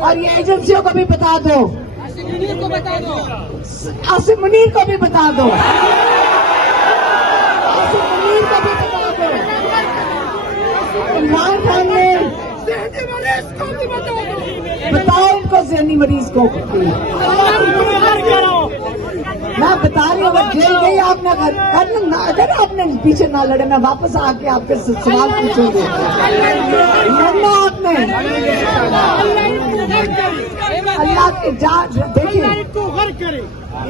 اور یہ ایجنسیوں کو بھی بتا دو, آصف منیر کو بھی بتا دو, آصف منیر کو بھی بتا دو. عمران خان نے بتاؤ ان کو ذہنی مریض کو. میں بتا رہی ہوں, اگر جیل گئی آپ نے, اگر آپ نے پیچھے نہ لڑے, میں واپس آ کے آپ کے سوال پوچھوں گی. لڑنا آپ نے, اللہ کے دیکھیں,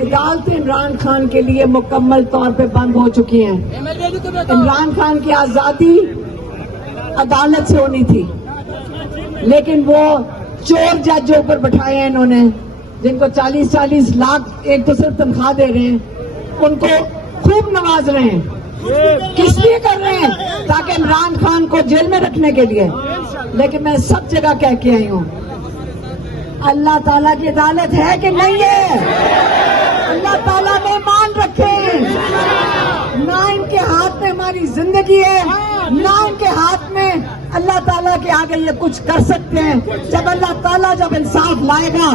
عدالتیں عمران خان کے لیے مکمل طور پہ بند ہو چکی ہیں. عمران خان کی آزادی عدالت سے ہونی تھی, لیکن وہ چور جج جو اوپر بٹھائے ہیں انہوں نے, جن کو 40-40 لاکھ ایک دوسرے تنخواہ دے رہے ہیں, ان کو خوب نواز رہے ہیں. کس لیے کر رہے ہیں؟ تاکہ عمران خان کو جیل میں رکھنے کے لیے. لیکن میں سب جگہ کہہ کے آئی ہوں, اللہ تعالیٰ کی عدالت ہے کہ نہیں ہے؟ اللہ تعالیٰ نے مان رکھے, نہ ان کے ہاتھ میں ہماری زندگی ہے, نہ ان کے ہاتھ میں اللہ تعالیٰ کے آگے یہ کچھ کر سکتے ہیں. جب اللہ تعالیٰ جب انصاف لائے گا,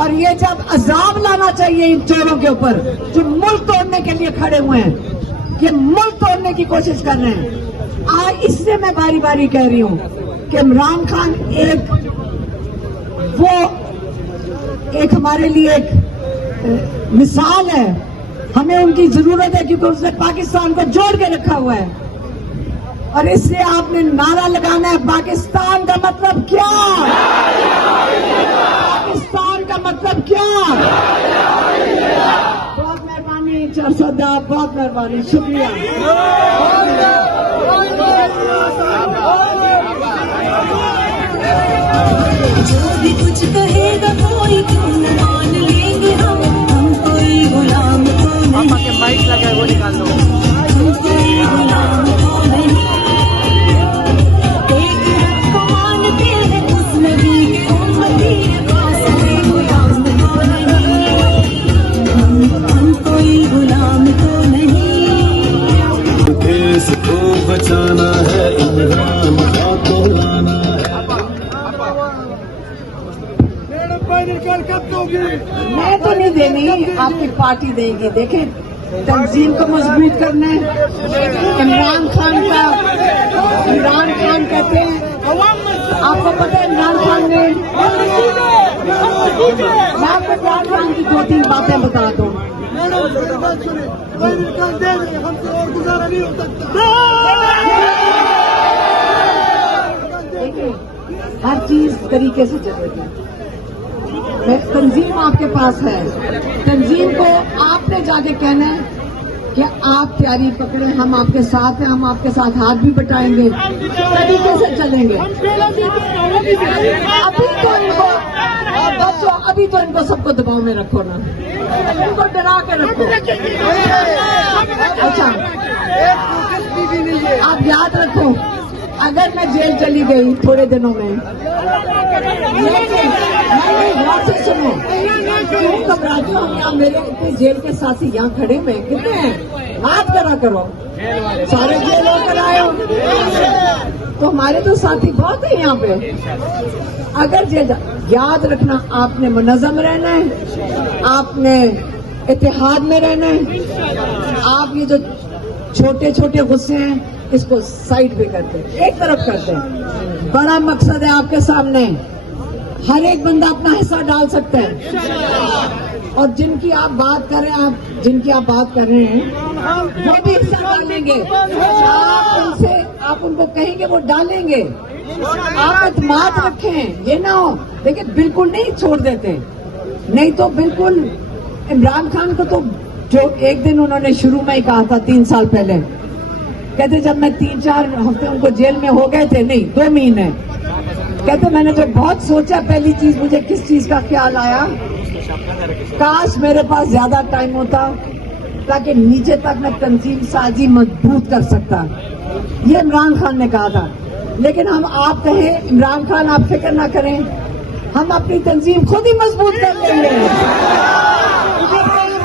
اور یہ جب عذاب لانا چاہیے ان چوروں کے اوپر جو ملک توڑنے کے لیے کھڑے ہوئے ہیں, یہ ملک توڑنے کی کوشش کر رہے ہیں. آج اس سے میں باری باری کہہ رہی ہوں کہ عمران خان ایک ہمارے لیے ایک مثال ہے. ہمیں ان کی ضرورت ہے کیونکہ اس نے پاکستان کو جوڑ کے رکھا ہوا ہے. اور اس سے آپ نے نعرہ لگانا ہے, پاکستان کا مطلب کیا, پاکستان کا مطلب کیا. بہت مہربانی 400 بہت مہربانی, شکریہ. جو بھی کچھ کہے گا کوئی کیوں نہ مان لیں گے ہم کوئی غلام تو نہیں, مائک لگا وہ نکال دو. ہم کوئی غلام تو نہیں. ایک رب کو مانتے ہیں اس نبی کے امتی, خاص کوئی غلام تو نہیں, ہم کوئی غلام تو نہیں. دیس کو بچانا ہے, عمران خان کو لانا ہے. میں تو نہیں دینی, آپ کی پارٹی دے گی. دیکھیں, تنظیم کو مضبوط کرنا ہے. عمران خان کہتے ہیں, آپ کو پتہ ہے عمران خان نے, میں آپ کو عمران خان کی 2-3 باتیں بتا دوں. دیکھیں, ہر چیز طریقے سے چلے گی. تنظیم آپ کے پاس ہے, تنظیم کو آپ نے جا کے کہنا ہے کہ آپ تیاری پکڑیں, ہم آپ کے ساتھ ہیں, ہم آپ کے ساتھ ہاتھ بھی بٹائیں گے, طریقے سے چلیں گے. ابھی تو ان کو سب کو دباؤ میں رکھو نا, ان کو ڈرا کے رکھو. اچھا, آپ یاد رکھو, اگر میں جیل چلی گئی تھوڑے دنوں میں, سنو, کیوں گھبراتی ہوں؟ یہاں میرے اتنے جیل کے ساتھی یہاں کھڑے ہوئے کتنے ہیں, بات کرا کرو, سارے جیل ہو کر آئے ہو, تو ہمارے تو ساتھی بہت ہیں یہاں پہ. اگر یاد رکھنا, آپ نے منظم رہنا ہے, آپ نے اتحاد میں رہنا ہے. آپ یہ جو چھوٹے چھوٹے غصے ہیں اس کو سائڈ پہ کرتے, ایک طرف کرتے. بڑا مقصد ہے آپ کے سامنے, ہر ایک بندہ اپنا حصہ ڈال سکتا ہے. اور جن کی آپ بات کر رہے ہیں, جن کی آپ بات کر رہے ہیں وہ بھی حصہ ڈالیں گے. آپ ان کو کہیں گے وہ ڈالیں گے. آپ اعتماد رکھیں, یہ نہ ہو دیکھیں بالکل نہیں چھوڑ دیتے, نہیں تو بالکل. عمران خان کو تو جو ایک دن انہوں نے شروع میں ہی کہا تھا 3 سال پہلے, کہتے جب میں 3-4 ہفتے ان کو جیل میں ہو گئے تھے, نہیں 2 مہینے, کہتے میں نے جو بہت سوچا, پہلی چیز مجھے کس چیز کا خیال آیا, کاش میرے پاس زیادہ ٹائم ہوتا تاکہ نیچے تک میں تنظیم سازی مضبوط کر سکتا. یہ عمران خان نے کہا تھا. لیکن ہم آپ کہیں عمران خان آپ فکر نہ کریں, ہم اپنی تنظیم خود ہی مضبوط کر لیں گے,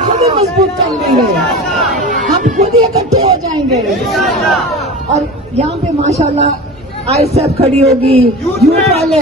خود ہی مضبوط کر لیں گے, ہم خود ہی اکٹھے ہو جائیں گے. اور یہاں پہ ماشاءاللہ آئی ایس ایف کھڑی ہوگی, یوتھ والے